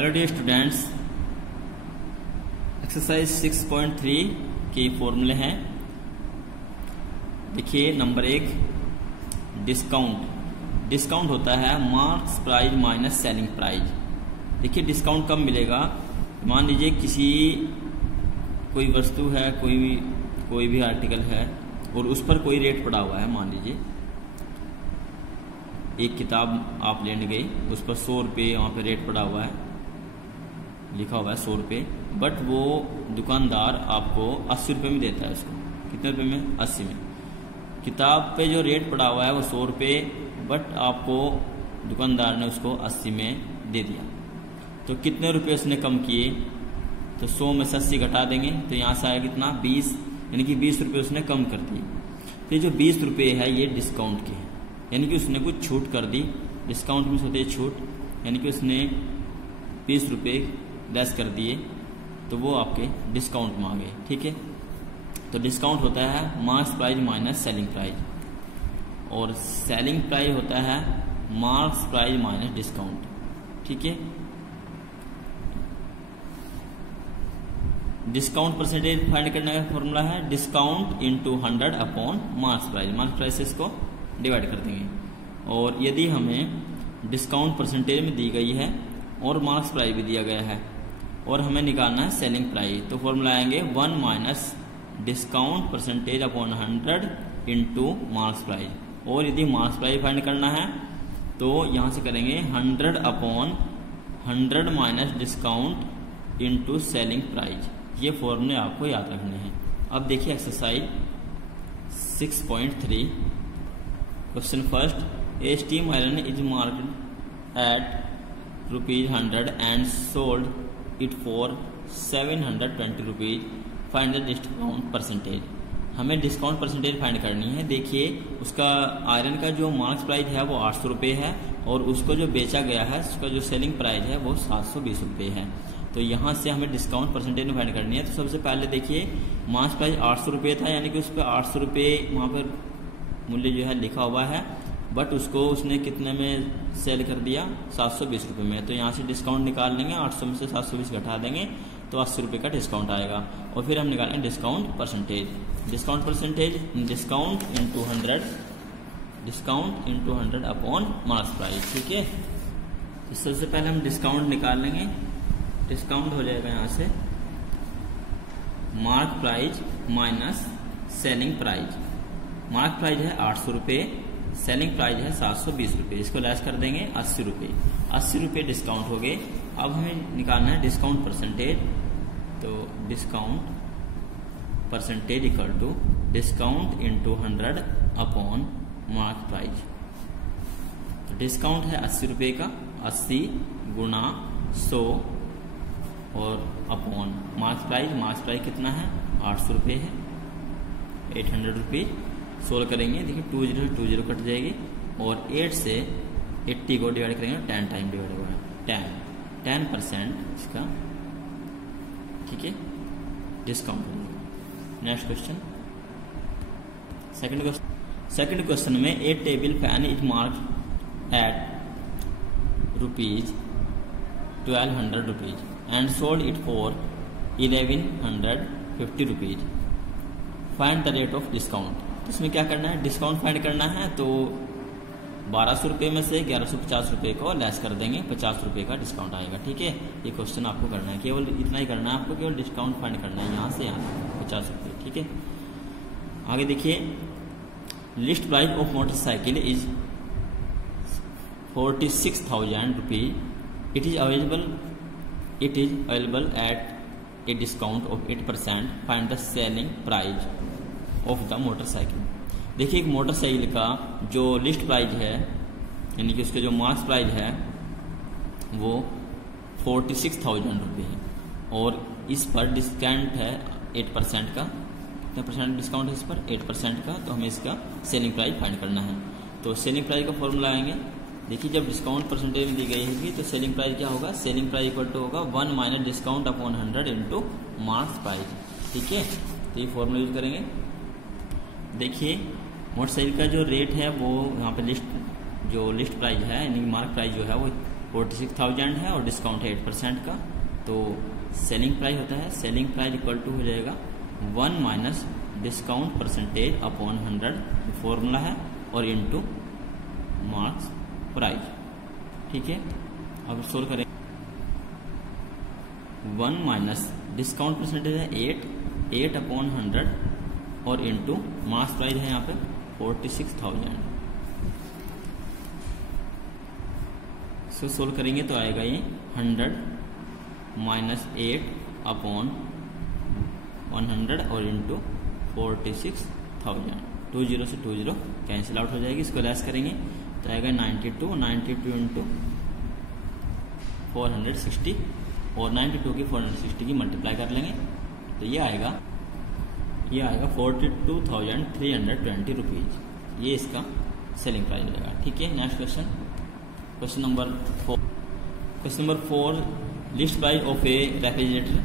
Hello dear students, exercise 6.3 के फॉर्मूले हैं। देखिए नंबर 1, डिस्काउंट होता है marks price minus selling price. देखिए डिस्काउंट कब मिलेगा। मान लीजिए कोई वस्तु है, कोई भी आर्टिकल है और उस पर कोई रेट पड़ा हुआ है। मान लीजिए एक किताब आप लेने गए, उस पर 100 रुपये वहाँ पे रेट पड़ा हुआ है, लिखा हुआ है 100 रुपये, बट वो दुकानदार आपको 80 रुपये में देता है उसको। कितने रुपये में? 80 में। किताब पे जो रेट पड़ा हुआ है वो 100 रुपये, बट आपको दुकानदार ने उसको 80 में दे दिया। तो कितने रुपये उसने कम किए? तो 100 में से 80 घटा देंगे तो यहाँ से आएगा कितना? 20, यानी कि 20 रुपये उसने कम कर दिए। तो ये जो 20 रुपये है ये डिस्काउंट के हैं, यानी कि उसने कुछ छूट कर दी। डिस्काउंट में होती है छूट, यानी कि उसने 20 रुपये लेस कर दिए, तो वो आपके डिस्काउंट में आ गए। ठीक है, तो डिस्काउंट होता है marks price minus selling price, और सेलिंग प्राइस होता है मार्क्स प्राइस माइनस डिस्काउंट। ठीक है, डिस्काउंट परसेंटेज फाइंड करने का फॉर्मूला है discount into 100 upon marks price. Marks price से इसको डिवाइड कर देंगे, और यदि हमें डिस्काउंट परसेंटेज में दी गई है और मार्क्स प्राइस भी दिया गया है और हमें निकालना है सेलिंग प्राइस, तो फॉर्मूला आएंगे 1 minus discount percentage upon 100 into marks price. और यदि मार्क्स प्राइस फाइंड करना है तो यहाँ से करेंगे 100 upon 100 minus discount into selling price. ये फॉर्मूले आपको याद रखने हैं। अब देखिए exercise 6.3, question first, A steam iron is market at ₹100 and sold it for 720 rupees. Find the discount percentage. हमें डिस्काउंट परसेंटेज फाइंड करनी है। देखिए उसका आयरन का जो मार्क्स प्राइस है वो 800 रुपये है, और उसको जो बेचा गया है उसका जो सेलिंग प्राइस है वो 720 रुपये है। तो यहाँ से हमें डिस्काउंट परसेंटेज फाइंड करनी है। तो सबसे पहले देखिए मार्क्स प्राइस 800 रुपये था, यानी कि उस पर 800 रुपये वहाँ पर मूल्य जो है लिखा हुआ है, बट उसको उसने कितने में सेल कर दिया? 720 रुपये में। तो यहाँ से डिस्काउंट निकाल लेंगे, 800 में से 720 घटा देंगे तो 80 रुपये का डिस्काउंट आएगा। और फिर हम निकालेंगे discount percentage. Discount percentage discount into 100 upon marks price. ठीक है, तो सबसे पहले हम डिस्काउंट निकाल लेंगे। डिस्काउंट हो जाएगा यहाँ से mark price minus selling price. Mark price है 800 रुपये, सेलिंग प्राइस है 720 रुपये, इसको लेस कर देंगे 80 रुपये। 80 रुपये डिस्काउंट हो गए। अब हमें निकालना है डिस्काउंट परसेंटेज। तो discount percentage equal to discount into 100 upon mark price. तो डिस्काउंट है 80 रुपये का, 80 गुणा 100 और अपॉन मार्क्स प्राइस कितना है? 800 रुपये है, 800 रुपये। 16 करेंगे, देखिए 20 कट जाएगी, और 8 से 80 को डिवाइड करेंगे, 10 टाइम डिवाइड होगा, 10% इसका। ठीक है, डिस्काउंट हो जाएगा। नेक्स्ट क्वेश्चन, सेकंड क्वेश्चन में a table fan is marked at ₹1200 and sold it for 1150 rupees. Find the rate of discount. इसमें क्या करना है? डिस्काउंट फाइंड करना है। तो 1200 रुपये में से 1150 रुपये को लेस कर देंगे, 50 रुपये का डिस्काउंट आएगा। ठीक है, ये क्वेश्चन आपको करना है, केवल इतना ही करना है आपको, केवल डिस्काउंट फाइंड करना है यहाँ से यहाँ तक 50 रुपये। ठीक है, आगे देखिए, list price of motorcycle is 46,000 rupees. It is available at a discount of 8%। Find the selling price of the motorcycle. देखिए एक मोटरसाइकिल का जो लिस्ट प्राइस है, यानी कि उसके जो मार्क्स प्राइस है वो 46,000 रुपये है, और इस पर डिस्काउंट है 8% का। कितना परसेंट डिस्काउंट है इस पर? 8% का। तो हमें इसका सेलिंग प्राइस फाइंड करना है। तो सेलिंग प्राइस का फॉर्मूला आएंगे, देखिए जब डिस्काउंट परसेंटेज में दी गई है तो सेलिंग प्राइस क्या होगा? सेलिंग प्राइस इक्वल टू होगा 1 minus discount upon 100 into marks price. ठीक है, तो ये फॉर्मूला यूज करेंगे। देखिए मोटरसाइकिल का जो रेट है वो यहाँ पे लिस्ट प्राइस है, यानी मार्क प्राइस जो है वो 46,000 है और डिस्काउंट है 8% का, तो सेलिंग प्राइस होता है, सेलिंग प्राइस इक्वल टू हो जाएगा 1 minus discount percentage upon 100 formula है, और इंटू मार्क्स प्राइस। ठीक है, अब सोल्व करें। 1 माइनस डिस्काउंट परसेंटेज है 8 अपॉन 100 और इंटू मार्क्स प्राइस है यहाँ पे 46,000। इसको सोल्व करेंगे तो आएगा ये 100 माइनस 8 अपॉन 100 और इंटू 46,000। 20 से 20 कैंसिल आउट हो जाएगी। इसको लेस करेंगे तो आएगा 92 इंटू 460 और 92 की 460 की मल्टीप्लाई कर लेंगे तो ये आएगा 42,320 रुपीज। ये इसका सेलिंग प्राइस हो जाएगा। ठीक है, next question, question number 4, list price of A refrigerator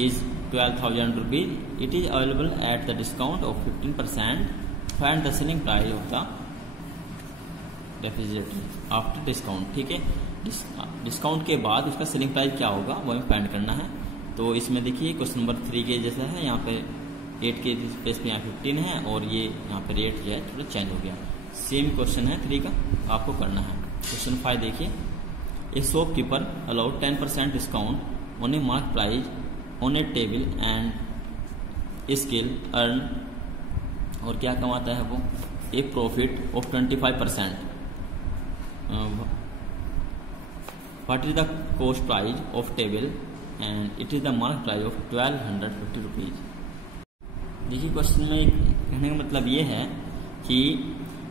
is 12,000 rupees, it is available at the discount of 15%, find the selling price of the refrigerator after discount. ठीक है, डिस्काउंट के बाद उसका सेलिंग प्राइस क्या होगा वो हमें फाइंड करना है। तो इसमें देखिए क्वेश्चन नंबर 3 के जैसा है, यहाँ पे 8 के स्पेस पे यहाँ 15 है और ये यहाँ पे रेट जो है थोड़ा चेंज हो गया। सेम क्वेश्चन है 3 का, आपको करना है। क्वेश्चन 5 देखिए, a shopkeeper allowed 10% discount on a mark price on a table and scale earn, और क्या कमाता है वो, a profit of 25%। What is the cost price of table and it is the mark price of 1250 rupees. देखिए question में कहने का मतलब ये है कि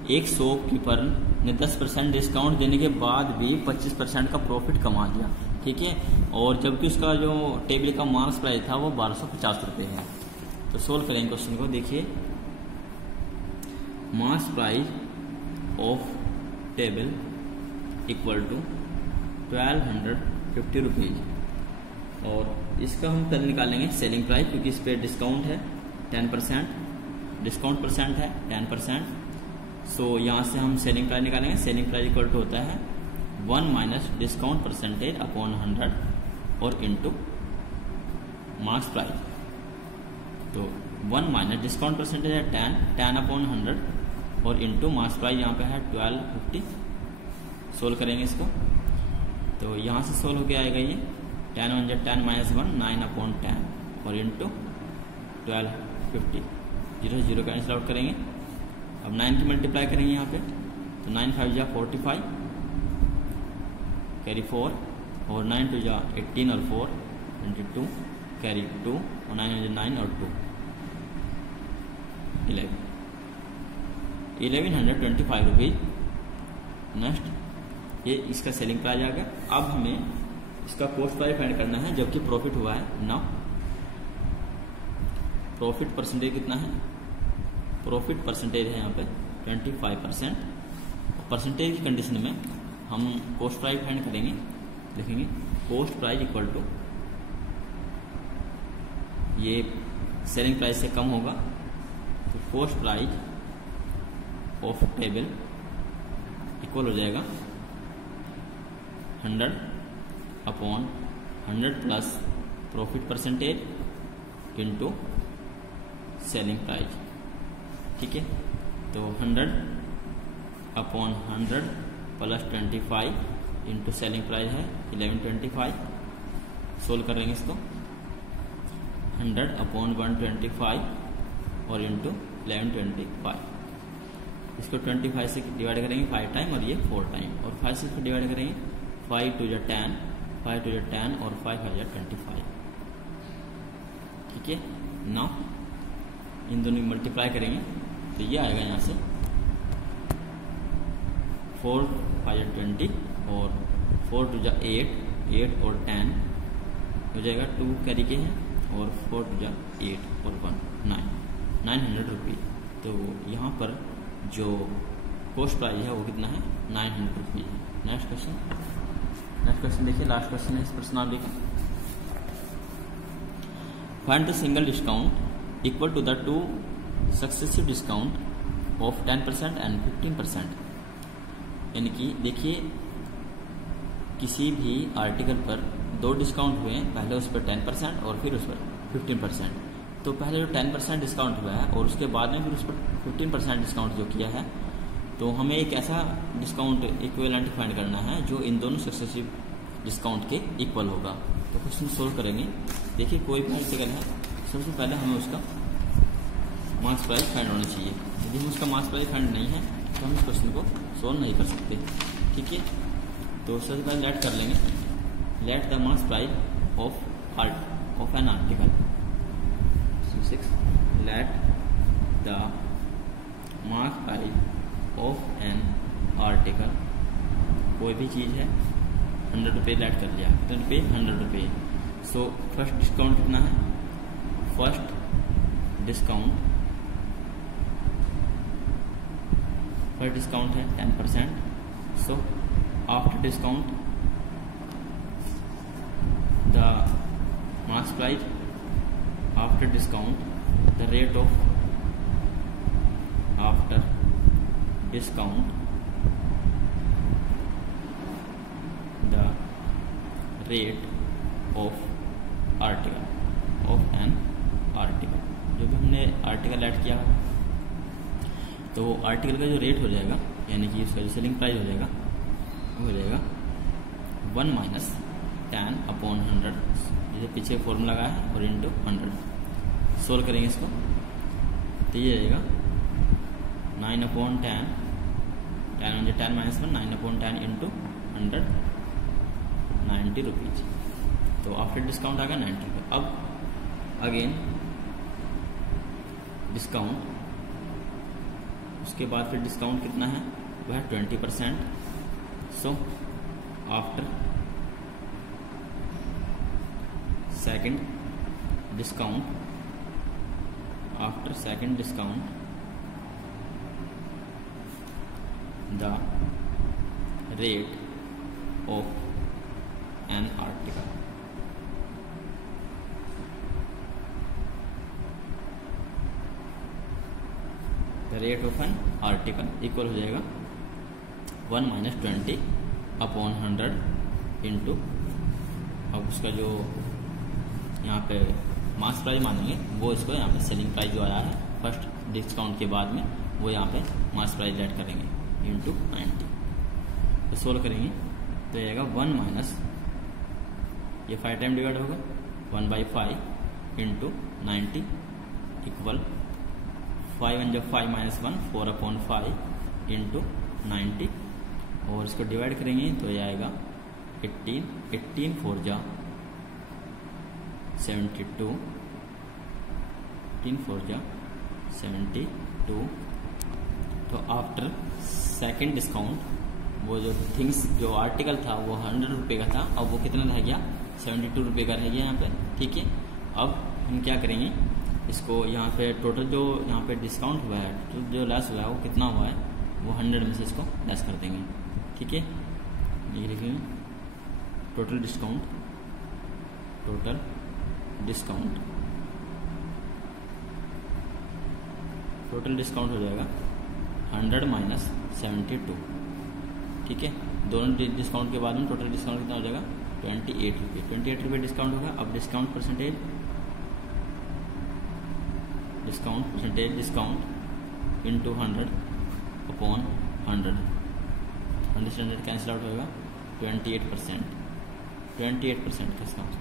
एक शॉपकीपर ने 10% डिस्काउंट देने के बाद भी 25% का प्रॉफिट कमा लिया। ठीक है, और जबकि उसका जो टेबल का मार्क्स प्राइस था वो 1250 रुपये है। तो सोल्व करेंगे क्वेश्चन को। देखिए, marks price of table equal to 1250 rupees, और इसका हम पहले निकालेंगे सेलिंग प्राइस, क्योंकि इस पर डिस्काउंट है 10%, डिस्काउंट परसेंट है 10%। सो यहाँ से हम सेलिंग प्राइस निकालेंगे। सेलिंग प्राइस इक्वल टू होता है 1 माइनस डिस्काउंट परसेंटेज अपॉन 100 और इंटू मार्क्स प्राइस। तो 1 माइनस डिस्काउंट परसेंटेज है 10 अपॉन 100 और इंटू मार्क्स प्राइस यहाँ पे है 1250। सोल्व करेंगे इसको तो यहाँ से सोल्व होकर आएगा ये 10 1 10 माइनस 1 9 अपॉन 10 और इंटू 1250। 0 0 कैंसिल आउट करेंगे। अब 9 की मल्टीप्लाई करेंगे यहाँ पे तो 9 5 जा 45 कैरी 4 और 9 2 जा 18 और 4 22 कैरी 2 और 9 9 और 2 1125 रुपीज। नेक्स्ट, ये इसका सेलिंग प्राइस आ गया। अब हमें इसका कॉस्ट प्राइस फाइंड करना है जबकि प्रॉफिट हुआ है ना। प्रॉफिट परसेंटेज कितना है, प्रॉफिट परसेंटेज है यहाँ पे 25%। परसेंटेज की कंडीशन में हम कॉस्ट प्राइस फाइंड करेंगे। देखेंगे कॉस्ट प्राइस इक्वल टू, ये सेलिंग प्राइस से कम होगा तो cost price of table equal हो जाएगा 100 upon 100 plus profit percentage into selling price. ठीक है, तो 100 upon 100 plus 25 into selling price है 1125। सोल्व करेंगे इसको 100 अपॉन 125 और इंटू 1125। इसको 25 से डिवाइड करेंगे 5 टाइम और ये 4 टाइम, और 5 से इसको डिवाइड करेंगे 5 2 जा 10 5 2 जा 10 और 5 5 जा 25। ठीक है, नाउ इन दोनों मल्टीप्लाई करेंगे तो ये आएगा यहाँ से 4 5 20 और 4 2 जा 8 और 10 हो जाएगा। 2 कैरी के हैं और 4 2 जा 8 और 1 900 रुपीज। तो यहाँ पर जो कॉस्ट प्राइस है वो कितना है 900 रुपीज। नेक्स्ट क्वेश्चन देखिए, लास्ट क्वेश्चन है इस प्रश्नावली का। Find the single discount equal to the 2 successive discount of 10% and 15%। यानी कि देखिए किसी भी आर्टिकल पर 2 डिस्काउंट हुए, पहले उस पर 10% और फिर उस पर 15%। तो पहले जो 10% डिस्काउंट हुआ है और उसके बाद में फिर उस पर 15% डिस्काउंट जो किया है, तो हमें एक ऐसा डिस्काउंट इक्विवेलेंट फाइंड करना है जो इन दोनों सक्सेसिव डिस्काउंट के इक्वल होगा। तो क्वेश्चन सोल्व करेंगे। देखिए कोई भी आर्टिकल है, सबसे पहले हमें उसका मार्क्स प्राइस फाइंड होना चाहिए। यदि हम उसका मार्क्स प्राइस फाइंड नहीं है तो हम इस क्वेश्चन को सोल्व नहीं कर सकते। ठीक है, तो सबसे पहले लेट कर लेंगे, let the marks price of an article. 6 let the marks price of an article. कोई भी चीज़ है, 100 रुपये लेट कर लिया, कितने रुपये? 100 रुपये। सो फर्स्ट डिस्काउंट कितना है? फर्स्ट डिस्काउंट है 10%। So after discount the marks price, after discount the rate of, after discount the rate of article, of an article. जो भी हमने आर्टिकल ऐड किया तो आर्टिकल का जो रेट हो जाएगा, यानी कि उसका जो सेलिंग प्राइस हो जाएगा, वो हो जाएगा 1 - 10/100, जैसे पीछे फॉर्मूला लगा है, और इंटू 100। सोल्व करेंगे इसको तो ये जाएगा 9/10, 10 - 1 9/10 इंटू 100, 90 रुपीज। तो आफ्टर डिस्काउंट आ गया 90 रुपये। अब अगेन डिस्काउंट, उसके बाद फिर डिस्काउंट कितना है? वह है 20%। So after second discount, after second discount the rate of an article, the rate of an article equal हो जाएगा 1 - 20/100 इंटू, अब उसका जो यहाँ पे मार्क्स प्राइस मानेंगे वो इसको यहाँ पे सेलिंग प्राइस जो आया है फर्स्ट डिस्काउंट के बाद में, वो यहाँ पे मार्क्स प्राइस ऐड करेंगे इंटू 90। तो सोल्व करेंगे तो आएगा 1 - ये 5 टाइम डिवाइड होगा, 1/5 इंटू 90 इक्वल 5 × 5 - 1 4/5 इंटू 90, और इसको डिवाइड करेंगे तो ये आएगा 18, 18 4 जा 72, 18 4 जा 72। तो आफ्टर सेकंड डिस्काउंट वो जो थिंग्स, जो आर्टिकल था वो 100 रुपये का था, अब वो कितना रह गया? 72 रुपये का रह गया यहाँ पे। ठीक है, अब हम क्या करेंगे, इसको यहाँ पे टोटल जो यहाँ पे डिस्काउंट हुआ है, तो जो लेस हुआ है वो कितना हुआ है, वो 100 में से इसको लेस कर देंगे। ठीक है, ये लिखेंगे total discount, total discount, total discount हो जाएगा 100 - 72। ठीक है, दोनों डिस्काउंट के बाद में टोटल डिस्काउंट कितना हो जाएगा? 28 रुपये। 28 रुपये डिस्काउंट होगा। अब discount percentage, discount into 100/100, 100 cancel out होगा, 28%, 28% का डिस्काउंट।